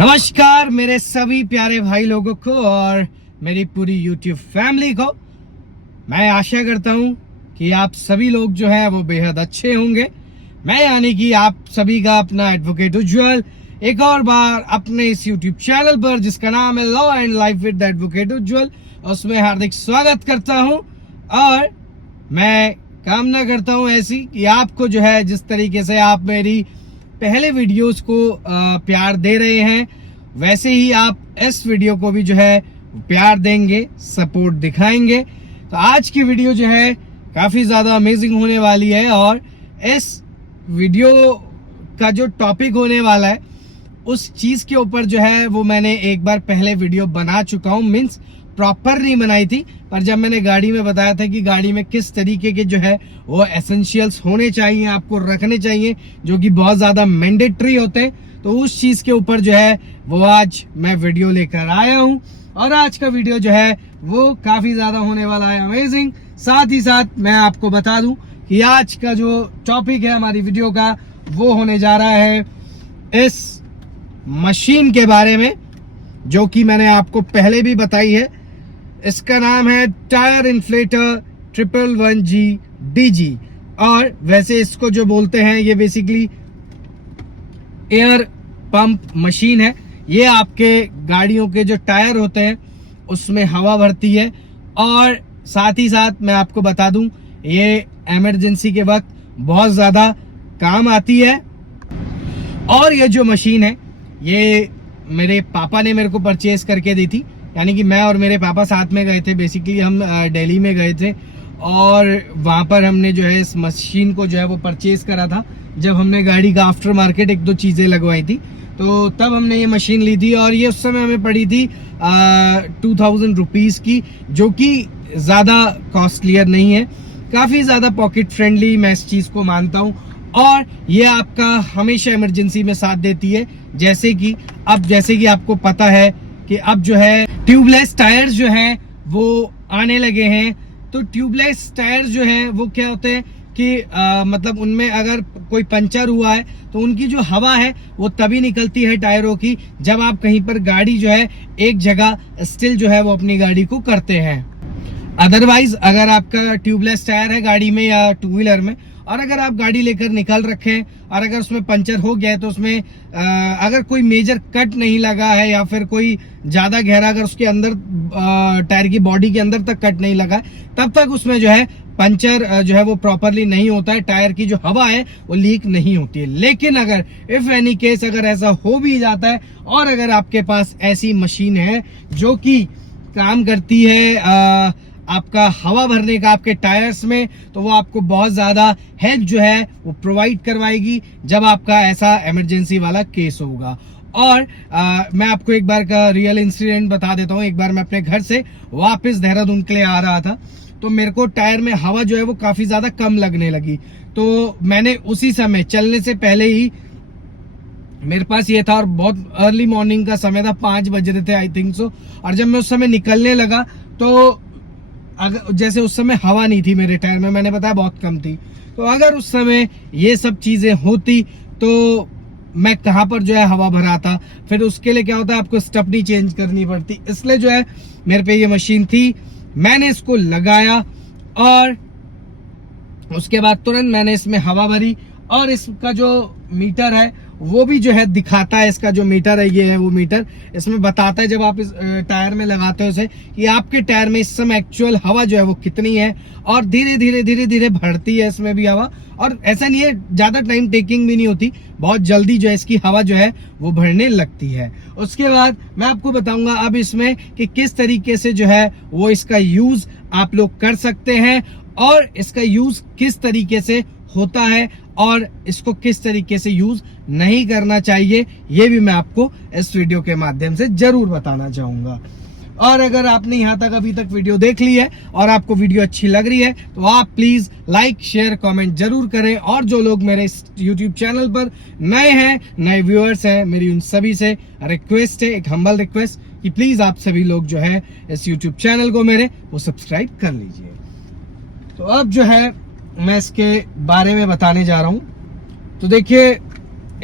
नमस्कार मेरे सभी प्यारे भाई लोगों को और मेरी पूरी YouTube फैमिली को। मैं आशा करता हूं कि आप सभी लोग जो है वो बेहद अच्छे होंगे। मैं यानी कि आप सभी का अपना एडवोकेट उज्जवल एक और बार अपने इस YouTube चैनल पर जिसका नाम है law and life with advocate Ujjwal, उसमें हार्दिक स्वागत करता हूं। और मैं कामना करता हूं ऐसी कि आपको जो है जिस तरीके से आप मेरी पहले वीडियोस को प्यार दे रहे हैं वैसे ही आप इस वीडियो को भी जो है प्यार देंगे, सपोर्ट दिखाएंगे। तो आज की वीडियो जो है काफी ज्यादा अमेजिंग होने वाली है और इस वीडियो का जो टॉपिक होने वाला है उस चीज के ऊपर जो है वो मैंने एक बार पहले वीडियो बना चुका हूँ। मीन्स प्रॉपर नहीं बनाई थी, पर जब मैंने गाड़ी में बताया था कि गाड़ी में किस तरीके के जो है वो एसेंशियल्स होने चाहिए, आपको रखने चाहिए, जो कि बहुत ज्यादा मैंडेटरी होते हैं, तो उस चीज के ऊपर जो है वो आज मैं वीडियो लेकर आया हूं। और आज का वीडियो जो है वो काफी ज्यादा होने वाला है अमेजिंग। साथ ही साथ मैं आपको बता दूं कि आज का जो टॉपिक है हमारी वीडियो का वो होने जा रहा है इस मशीन के बारे में, जो कि मैंने आपको पहले भी बताई है। इसका नाम है टायर इन्फ्लेटर 111G DG। और वैसे इसको जो बोलते हैं ये बेसिकली एयर पंप मशीन है। ये आपके गाड़ियों के जो टायर होते हैं उसमें हवा भरती है। और साथ ही साथ मैं आपको बता दूं ये इमरजेंसी के वक्त बहुत ज्यादा काम आती है। और ये जो मशीन है ये मेरे पापा ने मेरे को परचेज करके दी थी, यानी कि मैं और मेरे पापा साथ में गए थे। बेसिकली हम दिल्ली में गए थे और वहां पर हमने जो है इस मशीन को जो है वो परचेज करा था। जब हमने गाड़ी का आफ्टर मार्केट एक दो चीजें लगवाई थी तो तब हमने ये मशीन ली थी। और ये उस समय हमें पड़ी थी 2000 रुपीज की, जो कि ज्यादा कॉस्टलियर नहीं है, काफी ज्यादा पॉकेट फ्रेंडली मैं इस चीज को मानता हूँ। और ये आपका हमेशा इमरजेंसी में साथ देती है। जैसे कि आपको पता है कि अब जो है ट्यूबलेस टायर्स जो हैं वो आने लगे हैं। तो ट्यूबलेस टायर्स जो हैं वो क्या होते हैं कि मतलब उनमें अगर कोई पंचर हुआ है तो उनकी जो हवा है वो तभी निकलती है टायरों की जब आप कहीं पर गाड़ी जो है एक जगह स्टिल जो है वो अपनी गाड़ी को करते हैं। अदरवाइज अगर आपका ट्यूबलेस टायर है गाड़ी में या टू व्हीलर में और अगर आप गाड़ी लेकर निकल रखे हैं और अगर उसमें पंचर हो गया है तो उसमें अगर कोई मेजर कट नहीं लगा है या फिर कोई ज्यादा गहरा अगर उसके अंदर टायर की बॉडी के अंदर तक कट नहीं लगा है तब तक उसमें जो है पंचर जो है वो प्रॉपरली नहीं होता है, टायर की जो हवा है वो लीक नहीं होती है। लेकिन अगर इफ एनी केस अगर ऐसा हो भी जाता है और अगर आपके पास ऐसी मशीन है जो कि काम करती है आपका हवा भरने का आपके टायर्स में, तो वो आपको बहुत ज्यादा हेल्प जो है वो प्रोवाइड करवाएगी जब आपका ऐसा इमरजेंसी वाला केस होगा। और मैं आपको एक बार का रियल इंसिडेंट बता देता हूँ। एक बार मैं अपने घर से वापस देहरादून के लिए आ रहा था तो मेरे को टायर में हवा जो है वो काफी ज्यादा कम लगने लगी। तो मैंने उसी समय चलने से पहले ही मेरे पास ये था और बहुत अर्ली मॉर्निंग का समय था, 5 बज रहे थे आई थिंक सो। और जब मैं उस समय निकलने लगा तो अगर जैसे उस समय हवा नहीं थी मेरे टायर में, मैंने बताया बहुत कम थी, तो अगर उस समय ये सब चीजें होती तो मैं कहां पर जो है हवा भराता। फिर उसके लिए क्या होता है आपको स्टेपनी चेंज करनी पड़ती। इसलिए जो है मेरे पे ये मशीन थी, मैंने इसको लगाया और उसके बाद तुरंत मैंने इसमें हवा भरी। और इसका जो मीटर है वो भी जो है दिखाता है, इसका जो मीटर है ये है वो मीटर, इसमें बताता है जब आप इस टायर में लगाते हो उसे कि आपके टायर में इस समय एक्चुअल हवा जो है वो कितनी है। और धीरे धीरे भरती है इसमें भी हवा। और ऐसा नहीं है ज्यादा टाइम टेकिंग भी नहीं होती, बहुत जल्दी जो है इसकी हवा जो है वो भरने लगती है। उसके बाद मैं आपको बताऊंगा अब इसमें कि किस तरीके से जो है वो इसका यूज आप लोग कर सकते हैं और इसका यूज किस तरीके से होता है और इसको किस तरीके से यूज नहीं करना चाहिए, ये भी मैं आपको इस वीडियो के माध्यम से जरूर बताना चाहूंगा। और अगर आपने यहाँ तक अभी तक वीडियो देख ली है और आपको वीडियो अच्छी लग रही है तो आप प्लीज लाइक शेयर कमेंट जरूर करें। और जो लोग मेरे इस यूट्यूब चैनल पर नए हैं, नए व्यूअर्स हैं, मेरी उन सभी से रिक्वेस्ट है, एक हम्बल रिक्वेस्ट कि प्लीज आप सभी लोग जो है इस यूट्यूब चैनल को मेरे वो सब्सक्राइब कर लीजिए। तो अब जो है मैं इसके बारे में बताने जा रहा हूं। तो देखिए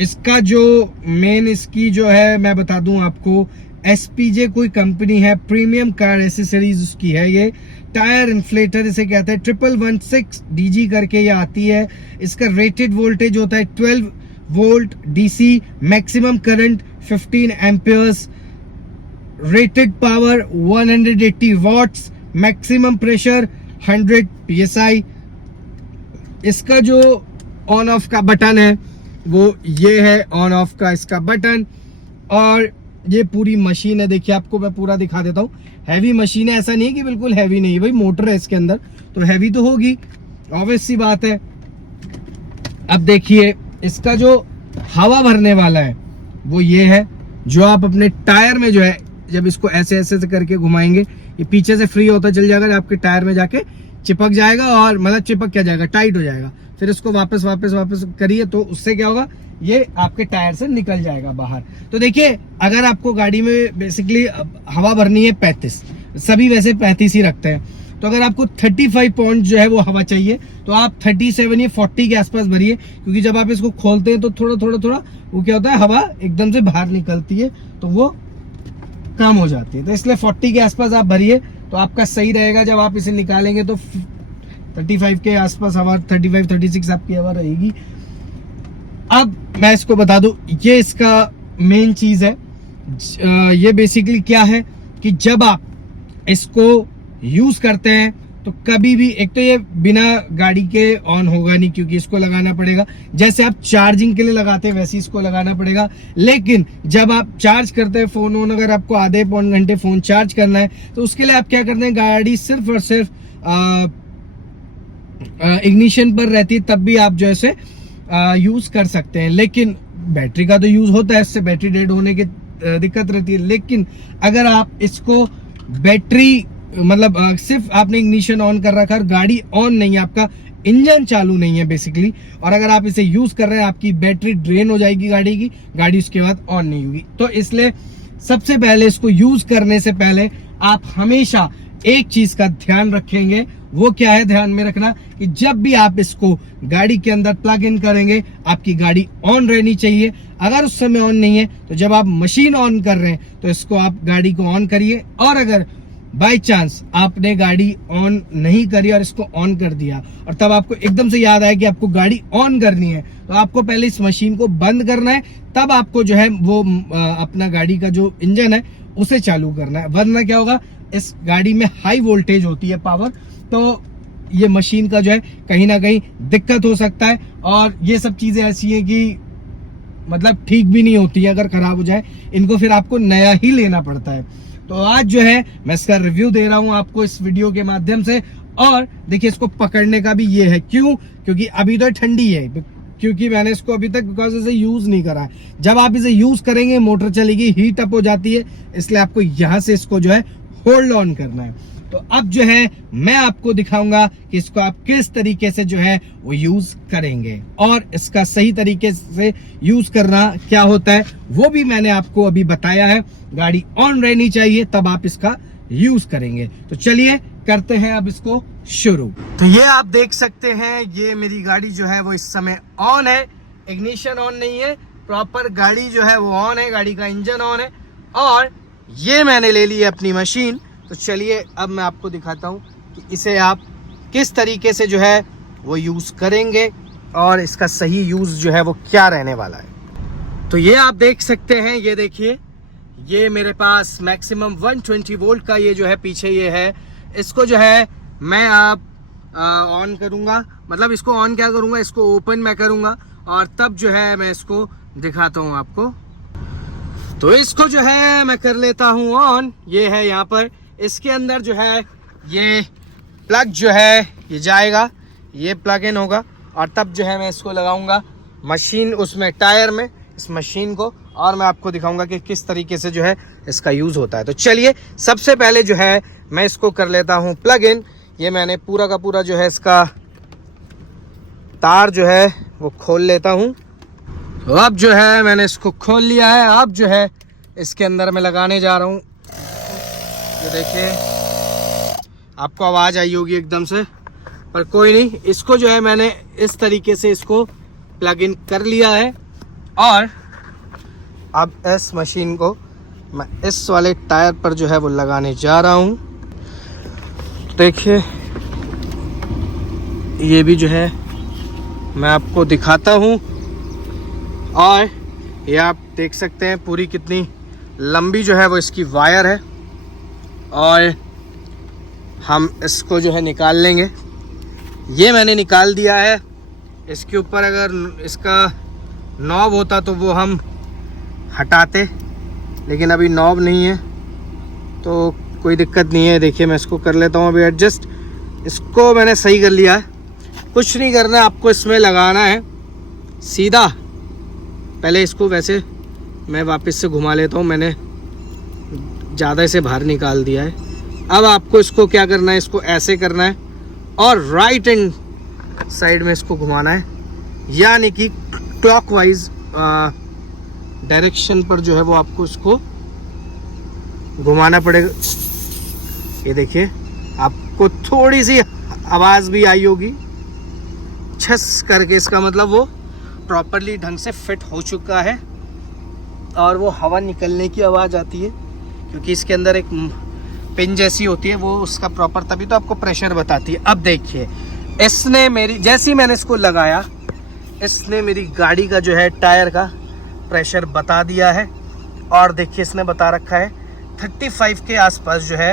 इसका जो मेन इसकी जो है मैं बता दूं आपको, SPJ कोई कंपनी है, प्रीमियम कार एसेसरीज उसकी है ये। टायर इन्फ्लेटर इसे कहते हैं, 1116 DG करके ये आती है। इसका रेटेड वोल्टेज होता है 12 volt DC, maximum current 15 amperes, rated power 180 watts, maximum pressure 100 PSI। इसका जो ऑन ऑफ का बटन है वो ये है, ऑन ऑफ का इसका बटन। और ये पूरी मशीन है, देखिए आपको मैं पूरा दिखा देता हूँ। हैवी मशीन है, ऐसा नहीं है कि बिल्कुल हैवी नहीं, भाई मोटर है इसके अंदर तो हैवी तो होगी, ऑब्वियस सी बात है। अब देखिए इसका जो हवा भरने वाला है वो ये है, जो आप अपने टायर में जो है जब इसको ऐसे ऐसे से करके घुमाएंगे, ये पीछे से फ्री होता चल जाएगा, आपके टायर में जाके चिपक जाएगा, और मतलब चिपक क्या जाएगा, टाइट हो जाएगा। फिर इसको वापस वापस वापस करिए तो उससे क्या होगा, ये आपके टायर से निकल जाएगा बाहर। तो देखिए अगर आपको गाड़ी में बेसिकली हवा भरनी है 35, सभी वैसे 35 ही रखते हैं, तो अगर आपको 35 पॉइंट जो है वो हवा चाहिए तो आप 37 या 40 के आसपास भरिए, क्योंकि जब आप इसको खोलते हैं तो थोड़ा थोड़ा थोड़ा वो क्या होता है, हवा एकदम से बाहर निकलती है तो वो कम हो जाती है। तो इसलिए 40 के आसपास आप भरिए तो आपका सही रहेगा। जब आप इसे निकालेंगे तो 35 के आसपास हवा, 35-36 आपकी हवा रहेगी। अब मैं इसको बता दूं, ये इसका मेन चीज है। ये बेसिकली क्या है कि जब आप इसको यूज करते हैं तो कभी भी, एक तो ये बिना गाड़ी के ऑन होगा नहीं क्योंकि इसको लगाना पड़ेगा, जैसे आप चार्जिंग के लिए लगाते हैं वैसे इसको लगाना पड़ेगा। लेकिन जब आप चार्ज करते हैं फोन वोन, अगर आपको आधे पौन घंटे फोन चार्ज करना है तो उसके लिए आप क्या करते हैं, गाड़ी सिर्फ और सिर्फ इग्निशन पर रहती है, तब भी आप जो है यूज कर सकते हैं। लेकिन बैटरी का तो यूज होता है, इससे बैटरी डेड होने की दिक्कत रहती है। लेकिन अगर आप इसको बैटरी मतलब सिर्फ आपने इग्निशन ऑन कर रखा है, गाड़ी ऑन नहीं है, आपका इंजन चालू नहीं है बेसिकली, और अगर आप इसे यूज कर रहे हैं, आपकी बैटरी ड्रेन हो जाएगी गाड़ी की, गाड़ी उसके बाद ऑन नहीं होगी। तो इसलिए सबसे पहले इसको यूज करने से पहले आप हमेशा एक चीज का ध्यान रखेंगे, वो क्या है ध्यान में रखना, कि जब भी आप इसको गाड़ी के अंदर प्लग इन करेंगे आपकी गाड़ी ऑन रहनी चाहिए। अगर उस समय ऑन नहीं है तो जब आप मशीन ऑन कर रहे हैं तो इसको आप गाड़ी को ऑन करिए, और अगर बाय चांस आपने गाड़ी ऑन नहीं करी और इसको ऑन कर दिया और तब आपको एकदम से याद आया कि आपको गाड़ी ऑन करनी है, तो आपको पहले इस मशीन को बंद करना है, तब आपको जो है वो अपना गाड़ी का जो इंजन है उसे चालू करना है। वरना क्या होगा, इस गाड़ी में हाई वोल्टेज होती है पावर, तो ये मशीन का जो है कहीं ना कहीं दिक्कत हो सकता है। और ये सब चीजें ऐसी हैं कि मतलब ठीक भी नहीं होती है, अगर खराब हो जाए इनको फिर आपको नया ही लेना पड़ता है। तो आज जो है मैं इसका रिव्यू दे रहा हूं आपको इस वीडियो के माध्यम से। और देखिए इसको पकड़ने का भी ये है, क्यों, क्योंकि अभी तो ठंडी है, क्योंकि मैंने इसको अभी तक बिकॉज इसे यूज नहीं करा है। जब आप इसे यूज करेंगे मोटर चलेगी, हीट अप हो जाती है, इसलिए आपको यहां से इसको जो है होल्ड ऑन करना है। तो अब जो है मैं आपको दिखाऊंगा कि इसको आप किस तरीके से जो है वो यूज करेंगे, और इसका सही तरीके से यूज करना क्या होता है वो भी मैंने आपको अभी बताया है। गाड़ी ऑन रहनी चाहिए तब आप इसका यूज करेंगे। तो चलिए करते हैं अब इसको शुरू। तो ये आप देख सकते हैं, ये मेरी गाड़ी जो है वो इस समय ऑन है, इग्निशन ऑन नहीं है, प्रॉपर गाड़ी जो है वो ऑन है, गाड़ी का इंजन ऑन है। और ये मैंने ले ली है अपनी मशीन। तो चलिए अब मैं आपको दिखाता हूँ कि इसे आप किस तरीके से जो है वो यूज करेंगे और इसका सही यूज जो है वो क्या रहने वाला है। तो ये आप देख सकते हैं, ये देखिए, ये मेरे पास मैक्सिमम 120 वोल्ट का ये जो है पीछे ये है। इसको जो है मैं आप ऑन करूंगा, मतलब इसको ऑन क्या करूंगा, इसको ओपन मैं करूंगा और तब जो है मैं इसको दिखाता हूं आपको। तो इसको जो है मैं कर लेता हूं ऑन। ये है यहाँ पर, इसके अंदर जो है ये प्लग जो है ये जाएगा, ये प्लग इन होगा, और तब जो है मैं इसको लगाऊंगा मशीन उसमें टायर में, इस मशीन को, और मैं आपको दिखाऊंगा कि किस तरीके से जो है इसका यूज होता है। तो चलिए सबसे पहले जो है मैं इसको कर लेता हूं प्लग इन। ये मैंने पूरा का पूरा जो है इसका तार जो है वो खोल लेता हूं। तो अब जो है मैंने इसको खोल लिया है। अब जो है इसके अंदर मैं लगाने जा रहा हूं। ये देखिए आपको आवाज आई होगी एकदम से, पर कोई नहीं, इसको जो है मैंने इस तरीके से इसको प्लग इन कर लिया है। और अब इस मशीन को मैं इस वाले टायर पर जो है वो लगाने जा रहा हूँ। देखिए ये भी जो है मैं आपको दिखाता हूँ, और ये आप देख सकते हैं पूरी कितनी लंबी जो है वो इसकी वायर है, और हम इसको जो है निकाल लेंगे। ये मैंने निकाल दिया है। इसके ऊपर अगर इसका नॉब होता तो वो हम हटाते, लेकिन अभी नॉब नहीं है तो कोई दिक्कत नहीं है। देखिए मैं इसको कर लेता हूँ अभी एडजस्ट। इसको मैंने सही कर लिया है। कुछ नहीं करना है आपको, इसमें लगाना है सीधा। पहले इसको वैसे मैं वापस से घुमा लेता हूँ, मैंने ज़्यादा इसे बाहर निकाल दिया है। अब आपको इसको क्या करना है, इसको ऐसे करना है और राइट हैंड साइड में इसको घुमाना है, यानी कि क्लॉकवाइज डायरेक्शन पर जो है वो आपको इसको घुमाना पड़ेगा। ये देखिए आपको थोड़ी सी आवाज़ भी आई होगी छस करके, इसका मतलब वो प्रॉपरली ढंग से फिट हो चुका है। और वो हवा निकलने की आवाज़ आती है क्योंकि इसके अंदर एक पिन जैसी होती है, वो उसका प्रॉपर तभी तो आपको प्रेशर बताती है। अब देखिए इसने मेरी, जैसे ही मैंने इसको लगाया, इसने मेरी गाड़ी का जो है टायर का प्रेशर बता दिया है। और देखिए इसने बता रखा है 35 के आसपास जो है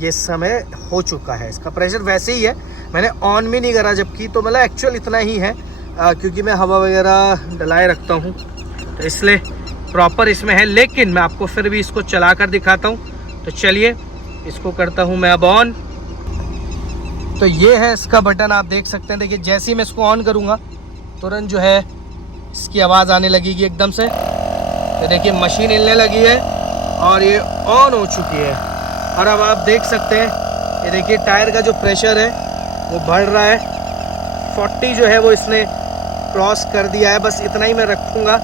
ये समय हो चुका है। इसका प्रेशर वैसे ही है, मैंने ऑन भी नहीं करा जबकि, तो मतलब एक्चुअल इतना ही है क्योंकि मैं हवा वगैरह डलाए रखता हूँ तो इसलिए प्रॉपर इसमें है। लेकिन मैं आपको फिर भी इसको चला कर दिखाता हूँ। तो चलिए इसको करता हूँ मैं अब ऑन। तो ये है इसका बटन, आप देख सकते हैं। देखिए जैसे ही मैं इसको ऑन करूँगा तुरंत जो है इसकी आवाज़ आने लगेगी एकदम से। तो देखिए मशीन हिलने लगी है और ये ऑन हो चुकी है। और अब आप देख सकते हैं ये देखिए टायर का जो प्रेशर है वो बढ़ रहा है। 40 जो है वो इसने क्रॉस कर दिया है। बस इतना ही मैं रखूँगा,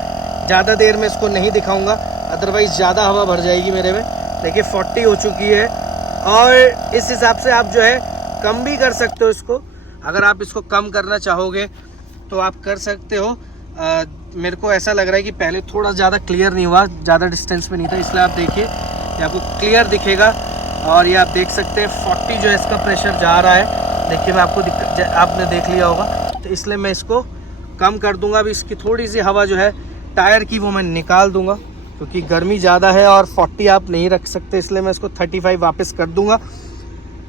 ज़्यादा देर में इसको नहीं दिखाऊँगा, अदरवाइज़ ज़्यादा हवा भर जाएगी मेरे में। देखिए 40 हो चुकी है। और इस हिसाब से आप जो है कम भी कर सकते हो इसको। अगर आप इसको कम करना चाहोगे तो आप कर सकते हो। मेरे को ऐसा लग रहा है कि पहले थोड़ा ज़्यादा क्लियर नहीं हुआ, ज़्यादा डिस्टेंस में नहीं था, इसलिए आप देखिए ये आपको क्लियर दिखेगा। और ये आप देख सकते हैं 40 जो है इसका प्रेशर जा रहा है। देखिए मैं आपको आपने देख लिया होगा, तो इसलिए मैं इसको कम कर दूंगा। अभी इसकी थोड़ी सी हवा जो है टायर की वो मैं निकाल दूंगा क्योंकि गर्मी ज़्यादा है और 40 आप नहीं रख सकते, इसलिए मैं इसको 35 वापस कर दूंगा।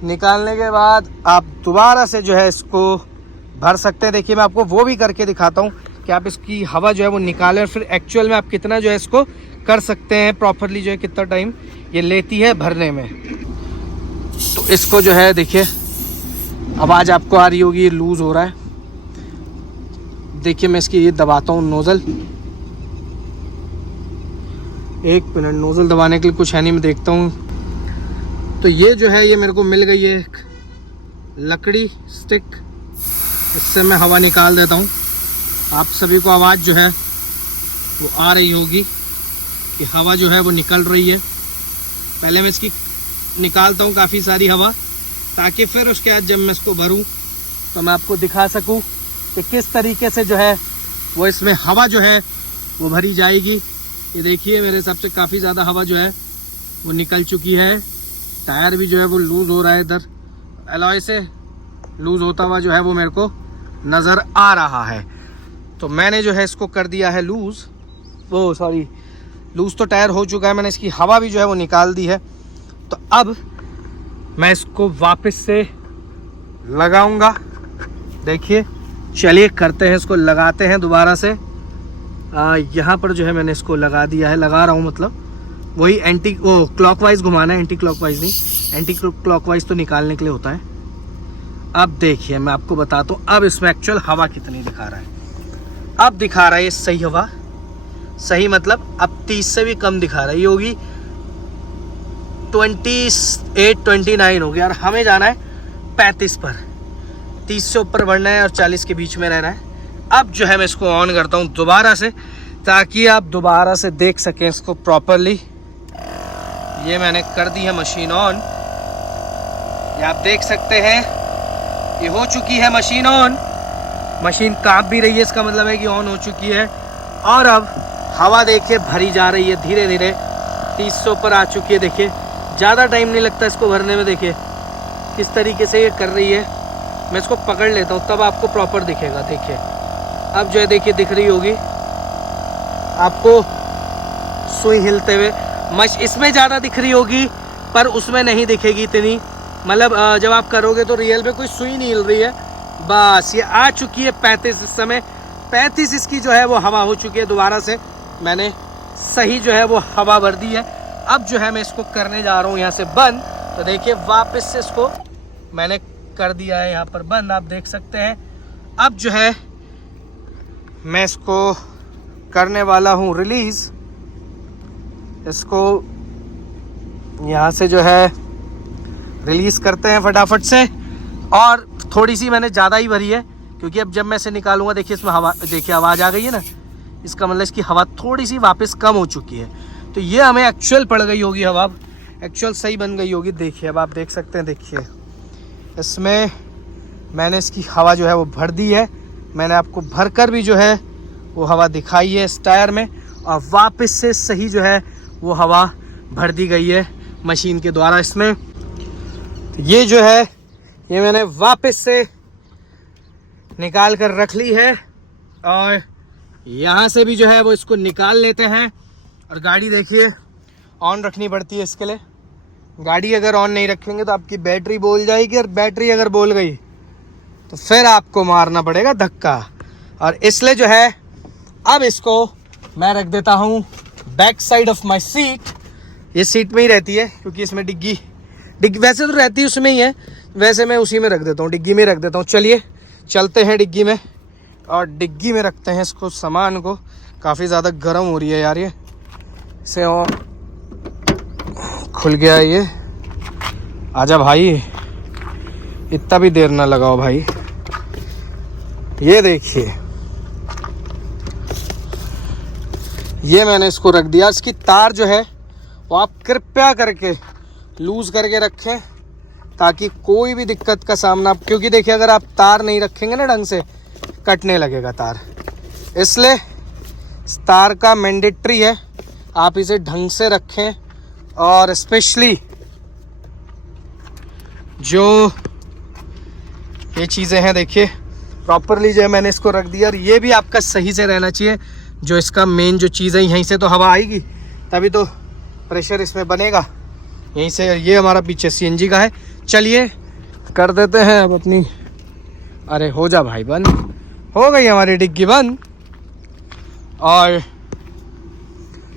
निकालने के बाद आप दोबारा से जो है इसको भर सकते हैं। देखिए मैं आपको वो भी करके दिखाता हूँ कि आप इसकी हवा जो है वो निकालें और फिर एक्चुअल में आप कितना जो है इसको कर सकते हैं प्रॉपरली, जो है कितना टाइम ये लेती है भरने में। तो इसको जो है देखिए आवाज़ आपको आ रही होगी, ये लूज़ हो रहा है। देखिए मैं इसकी ये दबाता हूँ नोज़ल। एक मिनट, नोज़ल दबाने के लिए कुछ है नहीं, मैं देखता हूँ। तो ये जो है ये मेरे को मिल गई है एक लकड़ी स्टिक, इससे मैं हवा निकाल देता हूँ। आप सभी को आवाज़ जो है वो आ रही होगी कि हवा जो है वो निकल रही है। पहले मैं इसकी निकालता हूँ काफ़ी सारी हवा, ताकि फिर उसके बाद जब मैं इसको भरूँ तो मैं आपको दिखा सकूँ कि किस तरीके से जो है वो इसमें हवा जो है वो भरी जाएगी। ये देखिए मेरे हिसाब से काफ़ी ज़्यादा हवा जो है वो निकल चुकी है। टायर भी जो है वो लूज़ हो रहा है, इधर एलॉय से लूज़ होता हुआ जो है वो मेरे को नज़र आ रहा है। तो मैंने जो है इसको कर दिया है लूज़, वो सॉरी लूज़ तो टायर हो चुका है, मैंने इसकी हवा भी जो है वो निकाल दी है। तो अब मैं इसको वापस से लगाऊंगा। देखिए चलिए करते हैं, इसको लगाते हैं दोबारा से। यहाँ पर जो है मैंने इसको लगा दिया है, लगा रहा हूँ मतलब वही क्लॉकवाइज घुमाना है, एंटी क्लॉकवाइज नहीं। एंटी क्लॉकवाइज तो निकालने के लिए होता है। अब देखिए मैं आपको बताता हूँ अब इसमें एक्चुअल हवा कितनी दिखा रहा है। अब दिखा रहा है ये सही हवा, सही मतलब अब 30 से भी कम दिखा रहा है। ये होगी 28-29 हो गया और हमें जाना है 35 पर। 30 से ऊपर बढ़ना है और 40 के बीच में रहना है। अब जो है मैं इसको ऑन करता हूँ दोबारा से, ताकि आप दोबारा से देख सकें इसको प्रॉपरली। ये मैंने कर दी है मशीन ऑन, ये आप देख सकते हैं ये हो चुकी है मशीन ऑन। मशीन काँप भी रही है, इसका मतलब है कि ऑन हो चुकी है। और अब हवा देखिए भरी जा रही है धीरे धीरे, 300 पर आ चुकी है। देखिए ज़्यादा टाइम नहीं लगता इसको भरने में। देखिए किस तरीके से ये कर रही है। मैं इसको पकड़ लेता हूँ तब आपको प्रॉपर दिखेगा। देखिए अब जो है देखिए दिख रही होगी आपको सुई हिलते हुए। मश इसमें ज़्यादा दिख रही होगी पर उसमें नहीं दिखेगी इतनी। मतलब जब आप करोगे तो रियल में कोई सुई नहीं हिल रही है। बस ये आ चुकी है 35। इस समय 35 इसकी जो है वो हवा हो चुकी है। दोबारा से मैंने सही जो है वो हवा भर दी है। अब जो है मैं इसको करने जा रहा हूँ यहाँ से बंद। तो देखिए वापस से इसको मैंने कर दिया है यहाँ पर बंद, आप देख सकते हैं। अब जो है मैं इसको करने वाला हूँ रिलीज। इसको यहाँ से जो है रिलीज करते हैं फटाफट से। और थोड़ी सी मैंने ज़्यादा ही भरी है क्योंकि अब जब मैं इसे निकालूंगा देखिए इसमें हवा, देखिए आवाज़ आ गई है ना, इसका मतलब इसकी हवा थोड़ी सी वापस कम हो चुकी है। तो ये हमें एक्चुअल पड़ गई होगी हवा, अब एक्चुअल सही बन गई होगी। देखिए अब आप देख सकते हैं, देखिए इसमें मैंने इसकी हवा जो है वो भर दी है। मैंने आपको भर कर भी जो है वो हवा दिखाई है इस टायर में, और वापस से सही जो है वो हवा भर दी गई है मशीन के द्वारा इसमें। तो ये जो है ये मैंने वापस से निकाल कर रख ली है, और यहाँ से भी जो है वो इसको निकाल लेते हैं। और गाड़ी देखिए ऑन रखनी पड़ती है इसके लिए। गाड़ी अगर ऑन नहीं रखेंगे तो आपकी बैटरी बोल जाएगी, और बैटरी अगर बोल गई तो फिर आपको मारना पड़ेगा धक्का। और इसलिए जो है अब इसको मैं रख देता हूँ back side of my seat. ये सीट में ही रहती है क्योंकि इसमें डिग्गी वैसे तो रहती है उसमें ही है, वैसे मैं उसी में रख देता हूँ, डिग्गी में रख देता हूँ। चलिए चलते हैं डिग्गी में, और डिग्गी में रखते हैं इसको सामान को। काफ़ी ज़्यादा गर्म हो रही है यार ये, इसे और खुल गया है ये। आजा भाई, इतना भी देर ना लगाओ भाई। ये देखिए ये मैंने इसको रख दिया। इसकी तार जो है वो आप कृपया करके लूज़ करके रखें ताकि कोई भी दिक्कत का सामना, क्योंकि देखिए अगर आप तार नहीं रखेंगे ना ढंग से कटने लगेगा तार। इसलिए तार का मैंडेटरी है आप इसे ढंग से रखें। और स्पेशली जो ये चीज़ें हैं देखिए प्रॉपरली जो है मैंने इसको रख दिया। और ये भी आपका सही से रहना चाहिए। जो इसका मेन जो चीज़ है, यहीं से तो हवा आएगी तभी तो प्रेशर इसमें बनेगा, यहीं से। ये हमारा पीछे सीएनजी का है। चलिए कर देते हैं अब अपनी, अरे हो जा भाई बंद, हो गई हमारी डिग्गी बंद। और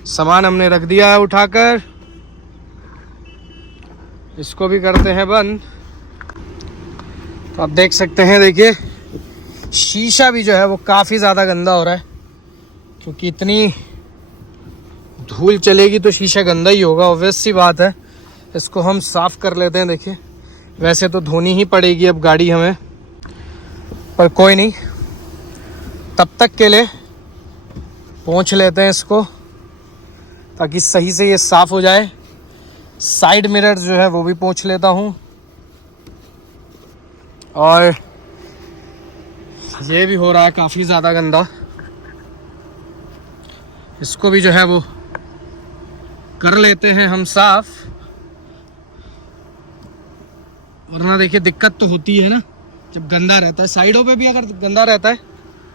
सामान हमने रख दिया है उठाकर, इसको भी करते हैं बंद। तो आप देख सकते हैं, देखिए शीशा भी जो है वो काफ़ी ज़्यादा गंदा हो रहा है क्योंकि इतनी धूल चलेगी तो शीशा गंदा ही होगा, ऑब्वियस सी बात है। इसको हम साफ़ कर लेते हैं। देखिए वैसे तो धोनी ही पड़ेगी अब गाड़ी हमें, पर कोई नहीं, तब तक के लिए पोंछ लेते हैं इसको ताकि सही से ये साफ़ हो जाए। साइड मिरर जो है वो भी पोंछ लेता हूँ, और ये भी हो रहा है काफ़ी ज़्यादा गंदा, इसको भी जो है वो कर लेते हैं हम साफ़। वरना देखिए दिक्कत तो होती है ना जब गंदा रहता है। साइडों पे भी अगर गंदा रहता है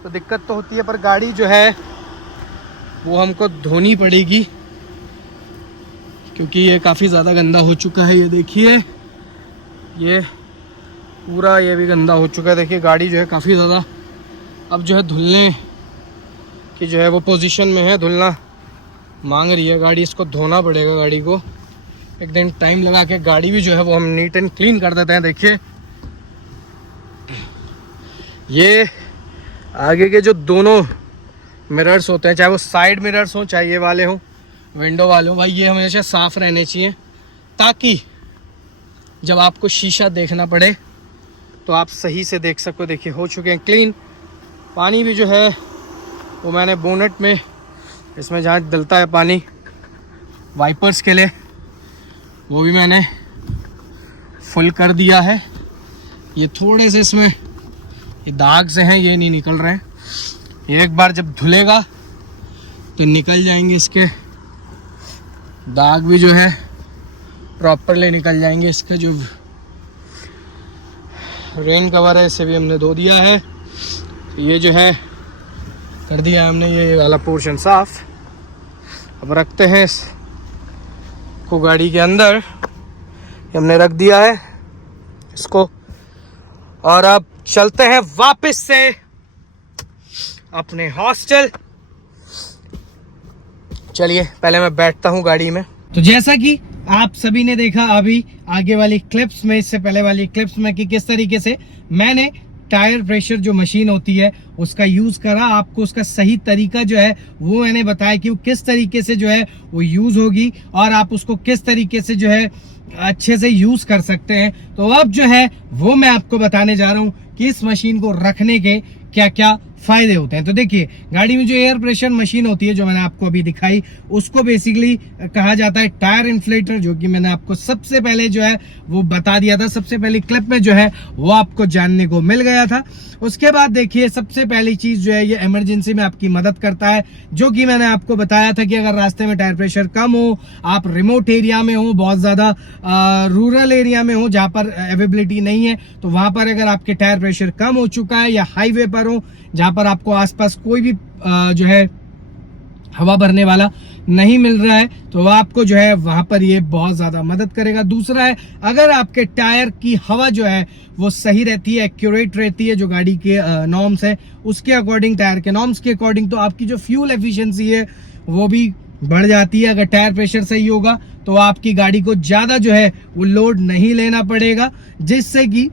तो दिक्कत तो होती है, पर गाड़ी जो है वो हमको धोनी पड़ेगी क्योंकि ये काफ़ी ज़्यादा गंदा हो चुका है। ये देखिए ये पूरा ये भी गंदा हो चुका है। देखिए गाड़ी जो है काफ़ी ज़्यादा अब जो है धुलने की जो है वो पोजीशन में है, धुलना मांग रही है गाड़ी। इसको धोना पड़ेगा गाड़ी को, एक दिन टाइम लगा के गाड़ी भी जो है वो हम नीट एंड क्लीन कर देते हैं। देखिए ये आगे के जो दोनों मिरर्स होते हैं, चाहे वो साइड मिरर्स हों चाहे ये वाले हों विंडो वाले हों, भाई ये हमेशा साफ़ रहने चाहिए ताकि जब आपको शीशा देखना पड़े तो आप सही से देख सको। देखिए हो चुके हैं क्लीन। पानी भी जो है वो मैंने बोनेट में, इसमें जहाँ डलता है पानी वाइपर्स के लिए, वो भी मैंने फुल कर दिया है। ये थोड़े से इसमें ये दाग से हैं, ये नहीं निकल रहे हैं। ये एक बार जब धुलेगा तो निकल जाएंगे, इसके दाग भी जो है प्रॉपरली निकल जाएंगे। इसका जो रेन कवर है इसे भी हमने धो दिया है। ये जो है कर दिया हमने ये वाला पोर्शन साफ। अब रखते हैं इसको गाड़ी के अंदर, हमने रख दिया है इसको, और अब चलते हैं वापस से अपने हॉस्टल। चलिए पहले मैं बैठता हूँ गाड़ी में। तो जैसा कि आप सभी ने देखा अभी आगे वाली क्लिप्स में, इससे पहले वाली क्लिप्स में, कि किस तरीके से मैंने टायर प्रेशर जो मशीन होती है उसका यूज करा। आपको उसका सही तरीका जो है वो मैंने बताया कि वो किस तरीके से जो है वो यूज होगी और आप उसको किस तरीके से जो है अच्छे से यूज कर सकते हैं। तो अब जो है वो मैं आपको बताने जा रहा हूँ कि इस मशीन को रखने के क्या क्या फायदे होते हैं। तो देखिए, गाड़ी में जो एयर प्रेशर मशीन होती है जो मैंने आपको अभी दिखाई, उसको बेसिकली कहा जाता है टायर इन्फ्लेटर, जो कि मैंने आपको सबसे पहले जो है वो बता दिया था, सबसे पहली क्लिप में जो है वो आपको जानने को मिल गया था। उसके बाद देखिए, सबसे पहली चीज जो है ये इमरजेंसी में आपकी मदद करता है, जो कि मैंने आपको बताया था कि अगर रास्ते में टायर प्रेशर कम हो, आप रिमोट एरिया में हो, बहुत ज्यादा रूरल एरिया में हो जहां पर अवेलेबिलिटी नहीं है, तो वहां पर अगर आपके टायर प्रेशर कम हो चुका है या हाईवे पर हो जहां पर आपको आसपास कोई भी जो है हवा भरने वाला नहीं मिल रहा है, तो आपको जो है वहां पर ये बहुत ज्यादा मदद करेगा। दूसरा है, अगर आपके टायर की हवा जो है वो सही रहती है, एक्यूरेट रहती है, जो गाड़ी के नॉर्म्स है उसके अकॉर्डिंग, टायर के नॉर्म्स के अकॉर्डिंग, तो आपकी जो फ्यूल एफिशिएंसी है वो भी बढ़ जाती है। अगर टायर प्रेशर सही होगा तो आपकी गाड़ी को ज्यादा जो है वो लोड नहीं लेना पड़ेगा, जिससे कि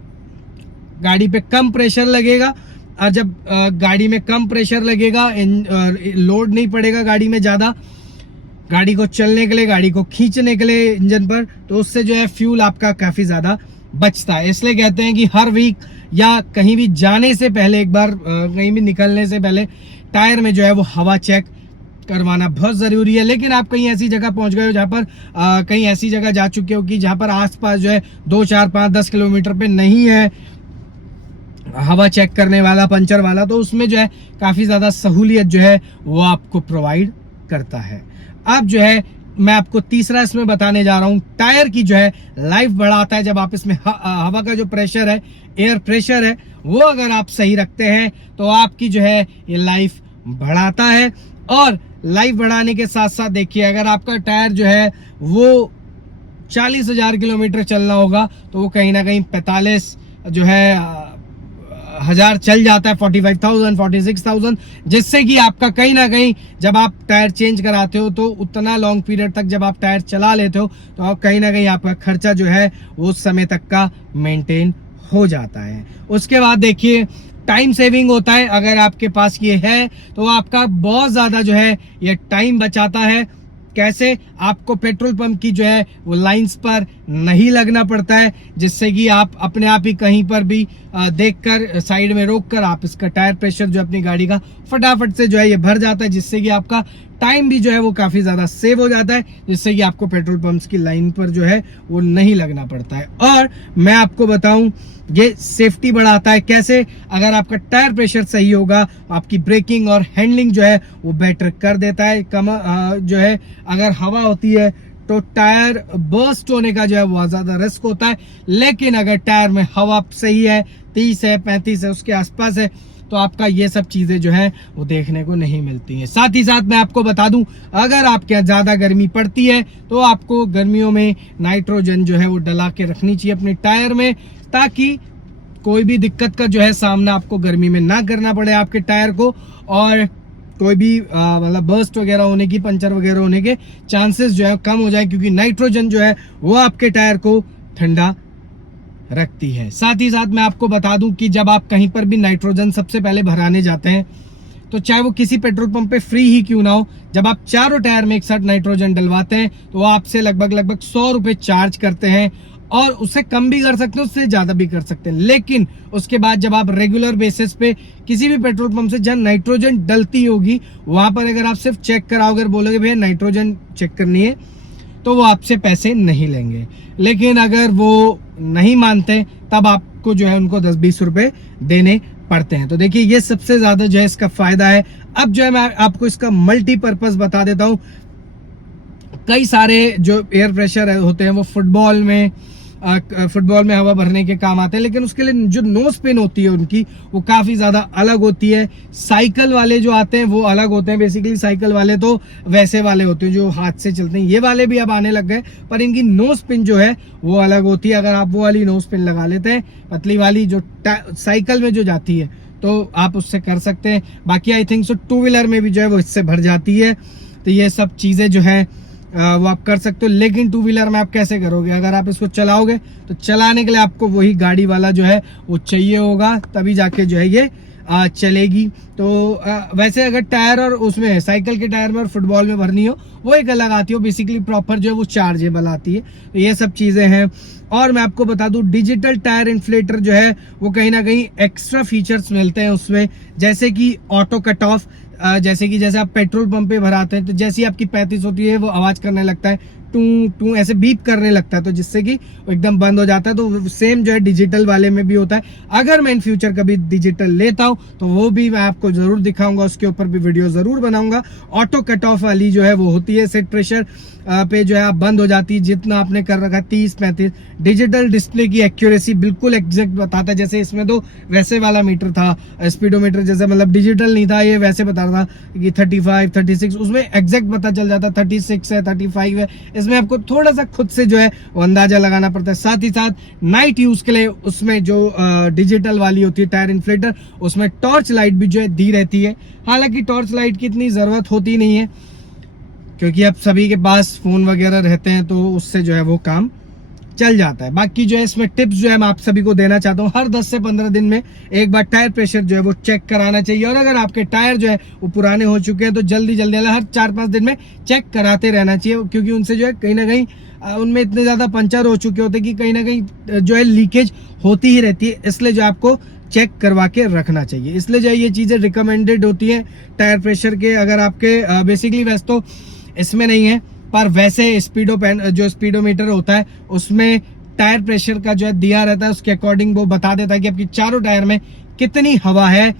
गाड़ी पे कम प्रेशर लगेगा। और जब गाड़ी में कम प्रेशर लगेगा, लोड नहीं पड़ेगा गाड़ी में ज्यादा, गाड़ी को चलने के लिए, गाड़ी को खींचने के लिए इंजन पर, तो उससे जो है फ्यूल आपका काफी ज्यादा बचता है। इसलिए कहते हैं कि हर वीक या कहीं भी जाने से पहले, एक बार कहीं भी निकलने से पहले टायर में जो है वो हवा चेक करवाना बहुत जरूरी है। लेकिन आप कहीं ऐसी जगह पहुंच गए हो जहां पर कहीं ऐसी जगह जा चुके हो कि जहां पर आसपास जो है 2, 4, 5, 10 किलोमीटर पे नहीं है हवा चेक करने वाला, पंचर वाला, तो उसमें जो है काफी ज्यादा सहूलियत जो है वो आपको प्रोवाइड करता है। अब जो है मैं आपको तीसरा इसमें बताने जा रहा हूं, टायर की जो है लाइफ बढ़ाता है। जब आप इसमें हवा का जो प्रेशर है, एयर प्रेशर है, वो अगर आप सही रखते हैं तो आपकी जो है ये लाइफ बढ़ाता है। और लाइफ बढ़ाने के साथ साथ देखिए, अगर आपका टायर जो है वो 40,000 किलोमीटर चलना होगा तो वो कहीं ना कहीं 45 जो है हजार चल जाता है, 45,000, 46,000, जिससे कि आपका कहीं ना कहीं जब आप टायर चेंज कराते हो तो उतना लॉन्ग पीरियड तक जब आप टायर चला लेते हो तो कहीं ना कहीं आपका खर्चा जो है वो उस समय तक का मेंटेन हो जाता है। उसके बाद देखिए, टाइम सेविंग होता है। अगर आपके पास ये है तो आपका बहुत ज्यादा जो है ये टाइम बचाता है। कैसे? आपको पेट्रोल पंप की जो है वो लाइंस पर नहीं लगना पड़ता है, जिससे कि आप अपने आप ही कहीं पर भी देखकर साइड में रोककर आप इसका टायर प्रेशर जो अपनी गाड़ी का फटाफट से जो है ये भर जाता है, जिससे कि आपका टाइम भी जो है वो काफी ज्यादा सेव हो जाता है, जिससे कि आपको पेट्रोल पंप्स की लाइन पर जो है वो नहीं लगना पड़ता है। और मैं आपको बताऊं, ये सेफ्टी बढ़ाता है। कैसे? अगर आपका टायर प्रेशर सही होगा, आपकी ब्रेकिंग और हैंडलिंग जो है वो बेटर कर देता है। कम जो है अगर हवा होती है तो टायर बर्स्ट होने का जो है बहुत ज्यादा रिस्क होता है, लेकिन अगर टायर में हवा सही है, 30 है, 35 है, उसके आसपास है, तो आपका ये सब चीजें जो है वो देखने को नहीं मिलती हैं। साथ ही साथ मैं आपको बता दूं, अगर आपके यहाँ ज्यादा गर्मी पड़ती है तो आपको गर्मियों में नाइट्रोजन जो है वो डला के रखनी चाहिए अपने टायर में, ताकि कोई भी दिक्कत का जो है सामना आपको गर्मी में ना करना पड़े आपके टायर को, और कोई भी मतलब बर्स्ट वगैरह होने की, पंचर वगैरह होने के चांसेस जो है कम हो जाए, क्योंकि नाइट्रोजन जो है वो आपके टायर को ठंडा रखती है। साथ ही साथ मैं आपको बता दूं कि जब आप कहीं पर भी नाइट्रोजन सबसे पहले भराने जाते हैं, तो चाहे वो किसी पेट्रोल पंप पे फ्री ही क्यों ना हो, जब आप चारों टायर में एक साथ नाइट्रोजन डलवाते हैं तो आपसे लगभग 100 रुपए चार्ज करते हैं, और उससे कम भी कर सकते हैं, उससे ज्यादा भी कर सकते हैं। लेकिन उसके बाद जब आप रेगुलर बेसिस पे किसी भी पेट्रोल पंप से जहां नाइट्रोजन डलती होगी वहां पर अगर आप सिर्फ चेक कराओगे, बोलोगे भैया नाइट्रोजन चेक करनी है, तो वो आपसे पैसे नहीं लेंगे। लेकिन अगर वो नहीं मानते तब आपको जो है उनको 10-20 रुपए देने पड़ते हैं। तो देखिए ये सबसे ज्यादा जो है इसका फायदा है। अब जो है मैं आपको इसका मल्टीपर्पज बता देता हूँ। कई सारे जो एयर प्रेशर होते हैं वो फुटबॉल में हवा भरने के काम आते हैं, लेकिन उसके लिए जो नोज पिन होती है उनकी वो काफी ज्यादा अलग होती है। साइकिल वाले जो आते हैं वो अलग होते हैं। बेसिकली साइकिल वाले तो वैसे वाले होते हैं जो हाथ से चलते हैं, ये वाले भी अब आने लग गए, पर इनकी नोज पिन जो है वो अलग होती है। अगर आप वो वाली नोज पिन लगा लेते हैं पतली वाली जो साइकिल में जो जाती है तो आप उससे कर सकते हैं। बाकी I think so two wheeler में भी जो है वो इससे भर जाती है। तो ये सब चीजें जो है वो आप कर सकते हो। लेकिन टू व्हीलर में आप कैसे करोगे? अगर आप इसको चलाओगे तो चलाने के लिए आपको वही गाड़ी वाला जो है वो चाहिए होगा, तभी जाके जो है ये चलेगी। तो वैसे अगर टायर और उसमें साइकिल के टायर में और फुटबॉल में भरनी हो वो एक अलग आती हो। बेसिकली प्रॉपर जो है वो चार्जेबल आती है। तो ये सब चीजें हैं। और मैं आपको बता दूं डिजिटल टायर इन्फ्लेटर जो है वो कहीं ना कहीं एक्स्ट्रा फीचर्स मिलते हैं उसमें, जैसे कि ऑटो कट ऑफ। जैसे आप पेट्रोल पंप पे भराते हैं तो जैसी आपकी 35 होती है वो आवाज करने लगता है, टू टू ऐसे बीप करने लगता है, तो जिससे कि वो एकदम बंद हो जाता है। तो सेम जो है डिजिटल वाले में भी होता है। अगर मैं इन फ्यूचर कभी डिजिटल लेता हूं तो वो भी मैं आपको जरूर दिखाऊंगा, उसके ऊपर भी वीडियो जरूर बनाऊंगा। ऑटो कट ऑफ वाली जो है वो होती है सेट प्रेशर पे जो है आप बंद हो जाती है जितना आपने कर रखा 30-35। डिजिटल डिस्प्ले की एक्यूरेसी बिल्कुल एग्जैक्ट बताता है। जैसे इसमें तो वैसे वाला मीटर था, स्पीडोमीटर जैसे, मतलब डिजिटल नहीं था, ये वैसे बता रहा था कि 35, 36, उसमें एग्जैक्ट पता चल जाता 36 है, 35 है। इसमें आपको थोड़ा सा खुद से जो है वो अंदाजा लगाना पड़ता है। साथ ही साथ नाइट यूज के लिए उसमें जो डिजिटल वाली होती है टायर इन्फ्लेटर, उसमें टॉर्च लाइट भी जो है दी रहती है। हालांकि टॉर्च लाइट की इतनी जरूरत होती नहीं है क्योंकि अब सभी के पास फोन वगैरह रहते हैं, तो उससे जो है वो काम चल जाता है। बाकी जो है इसमें टिप्स जो है मैं आप सभी को देना चाहता हूँ, हर 10 से 15 दिन में एक बार टायर प्रेशर जो है वो चेक कराना चाहिए। और अगर आपके टायर जो है वो पुराने हो चुके हैं तो जल्दी हर 4-5 दिन में चेक कराते रहना चाहिए, क्योंकि उनसे जो है कहीं ना कहीं उनमें इतने ज्यादा पंचर हो चुके होते हैं कि कहीं ना कहीं जो है लीकेज होती ही रहती है। इसलिए जो आपको चेक करवा के रखना चाहिए। इसलिए जो है ये चीजें रिकमेंडेड होती है टायर प्रेशर के। अगर आपके बेसिकली वैसे तो इसमें नहीं है, पर वैसे जो स्पीडोमीटर होता है उसमें टायर प्रेशर का जो है दिया रहता है, उसके अकॉर्डिंग वो बता देता है कि आपकी चारों टायर में कितनी हवा है।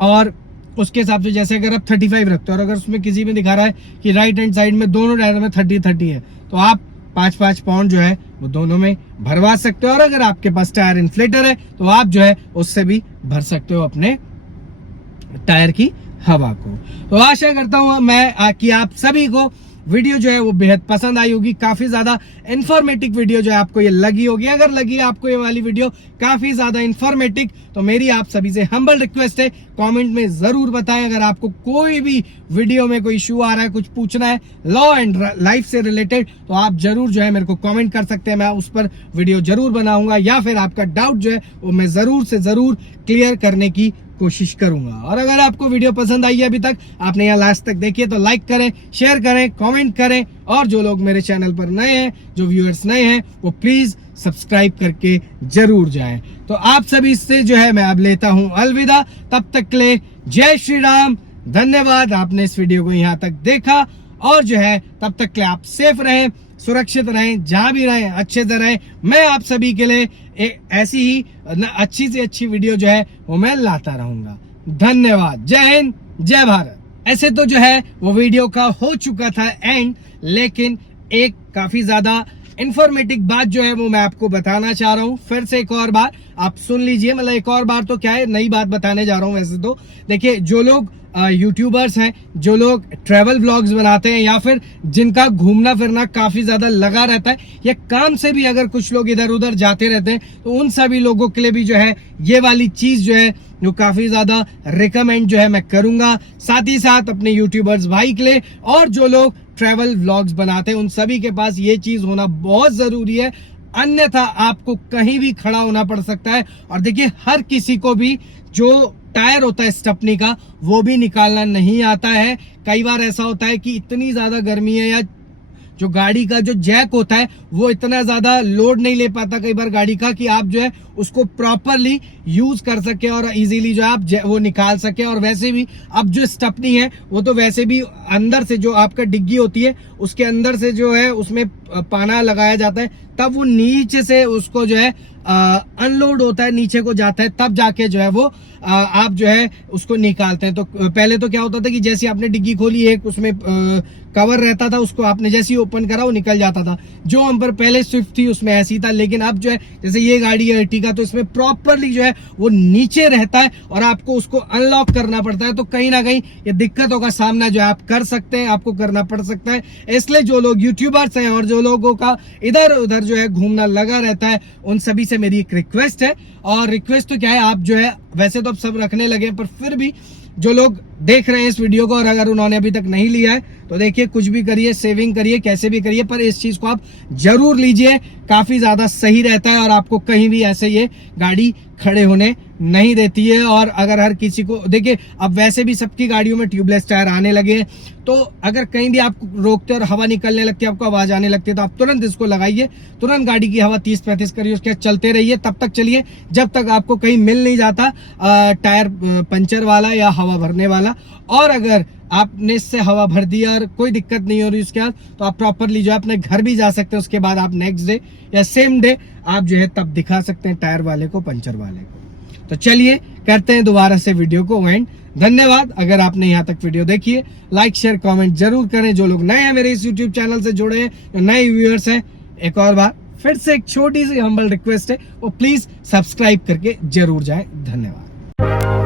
और उसके हिसाब से जैसे अगर आप 35 रखते हो और अगर उसमें किसी में दिखा रहा है कि राइट हैंड साइड में दोनों टायर में 30 है, तो आप 5-5 पाउंड जो है वो दोनों में भरवा सकते हो। और अगर आपके पास टायर इन्फ्लेटर है तो आप जो है उससे भी भर सकते हो अपने टायर की हवा को। तो आशा करता हूं मैं कि आप सभी को वीडियो जो है वो बेहद पसंद आई होगी। काफी ज्यादा इंफॉर्मेटिव वीडियो जो है आपको ये लगी होगी। अगर लगी आपको ये वाली वीडियो काफी ज्यादा इंफॉर्मेटिव तो मेरी आप सभी से हम्बल रिक्वेस्ट है, कमेंट में जरूर बताएं। अगर आपको कोई भी वीडियो में कोई इशू आ रहा है, कुछ पूछना है लॉ एंड लाइफ से रिलेटेड, तो आप जरूर जो है मेरे को कमेंट कर सकते हैं। मैं उस पर वीडियो जरूर बनाऊंगा, या फिर आपका डाउट जो है वो मैं जरूर से जरूर क्लियर करने की कोशिश करूंगा। और अगर आपको वीडियो पसंद आई है अभी तक, आपने यहाँ लास्ट तक देखी है, तो लाइक करें, शेयर करें, कमेंट करें। और जो लोग मेरे चैनल पर नए हैं, जो व्यूअर्स नए हैं, वो प्लीज सब्सक्राइब करके जरूर जाएं। तो आप सभी से जो है मैं अब लेता हूं अलविदा। तब तक के लिए जय श्री राम, धन्यवाद। आपने इस वीडियो को यहाँ तक देखा, और जो है तब तक के लिए आप सेफ रहें, सुरक्षित रहें, जहां भी रहें अच्छे से रहें। मैं आप सभी के लिए ऐसी ही अच्छी से अच्छी वीडियो जो है वो मैं लाता रहूंगा। धन्यवाद। जय हिंद, जय भारत। ऐसे तो जो है वो वीडियो का हो चुका था एंड, लेकिन एक काफी ज्यादा इंफॉर्मेटिव बात जो है वो मैं आपको बताना चाह रहा हूँ। फिर से एक और बार आप सुन लीजिए, मतलब एक और बार तो क्या है, नई बात बताने जा रहा हूँ। वैसे तो देखिए, जो लोग यूट्यूबर्स हैं, जो लोग ट्रैवल व्लॉग्स बनाते हैं, या फिर जिनका घूमना फिरना काफी ज्यादा लगा रहता है, या काम से भी अगर कुछ लोग इधर उधर जाते रहते हैं, तो उन सभी लोगों के लिए भी जो है ये वाली चीज जो है जो काफी ज्यादा रिकमेंड जो है मैं करूंगा। साथ ही साथ अपने यूट्यूबर्स भाई के लिए और जो लोग ट्रैवल व्लॉग्स बनाते हैं, उन सभी के पास ये चीज होना बहुत जरूरी है। अन्यथा आपको कहीं भी खड़ा होना पड़ सकता है। और देखिए, हर किसी को भी जो टायर होता है स्टेपनी का, वो भी निकालना नहीं आता है। कई बार ऐसा होता है कि इतनी ज्यादा गर्मी है, या जो गाड़ी का जो जैक होता है वो इतना ज्यादा लोड नहीं ले पाता कई बार गाड़ी का, कि आप जो है उसको प्रॉपरली यूज कर सके और इजीली जो है आप वो निकाल सके। और वैसे भी अब जो स्टपनी है वो तो वैसे भी अंदर से जो आपका डिग्गी होती है उसके अंदर से जो है उसमें पाना लगाया जाता है, तब वो नीचे से उसको जो है अनलोड होता है, नीचे को जाता है, तब जाके जो है वो आप जो है उसको निकालते हैं। तो पहले तो क्या होता था कि जैसे आपने डिग्गी खोली, एक उसमें कवर रहता था, उसको आपने जैसे ही ओपन करा वो निकल जाता था। जो हम पर पहले स्विफ्ट थी उसमें ऐसी था, लेकिन अब जो है जैसे ये गाड़ी है अर्टिगा, तो इसमें प्रॉपरली जो है वो नीचे रहता है और आपको उसको अनलॉक करना पड़ता है। तो कहीं ना कहीं ये दिक्कतों का सामना जो है आप कर सकते हैं, आपको करना पड़ सकता है। इसलिए जो लोग यूट्यूबर्स हैं और जो लोगों का इधर उधर जो है घूमना लगा रहता है, उन सभी से मेरी एक रिक्वेस्ट है। और रिक्वेस्ट तो क्या है, आप जो है वैसे तो अब सब रखने लगे, पर फिर भी जो लोग देख रहे हैं इस वीडियो को और अगर उन्होंने अभी तक नहीं लिया है तो देखिए, कुछ भी करिए, सेविंग करिए, कैसे भी करिए, पर इस चीज को आप जरूर लीजिए। काफी ज्यादा सही रहता है और आपको कहीं भी ऐसे ये गाड़ी खड़े होने नहीं देती है। और अगर हर किसी को देखिए, अब वैसे भी सबकी गाड़ियों में ट्यूबलेस टायर आने लगे हैं, तो अगर कहीं भी आप रोकते और हवा निकलने लगती है, आपको आवाज आने लगती है, तो आप तुरंत इसको लगाइए, तुरंत गाड़ी की हवा 30-35 करिए, उसके बाद चलते रहिए, तब तक चलिए जब तक आपको कहीं मिल नहीं जाता टायर पंचर वाला या हवा भरने वाला। और अगर आपने इससे हवा भर दिया और कोई दिक्कत नहीं हो रही उसके बाद, तो आप प्रॉपरली जो है अपने घर भी जा सकते हैं। उसके बाद आप नेक्स्ट डे या सेम डे आप जो है तब दिखा सकते हैं टायर वाले को, पंचर वाले को। तो चलिए करते हैं दोबारा से वीडियो को एंड। धन्यवाद। अगर आपने यहाँ तक वीडियो देखी है, लाइक शेयर कमेंट जरूर करें। जो लोग नए हैं मेरे इस यूट्यूब चैनल से जुड़े हैं, जो नए व्यूअर्स हैं, एक और बार फिर से एक छोटी सी हम्बल रिक्वेस्ट है, वो प्लीज सब्सक्राइब करके जरूर जाए। धन्यवाद।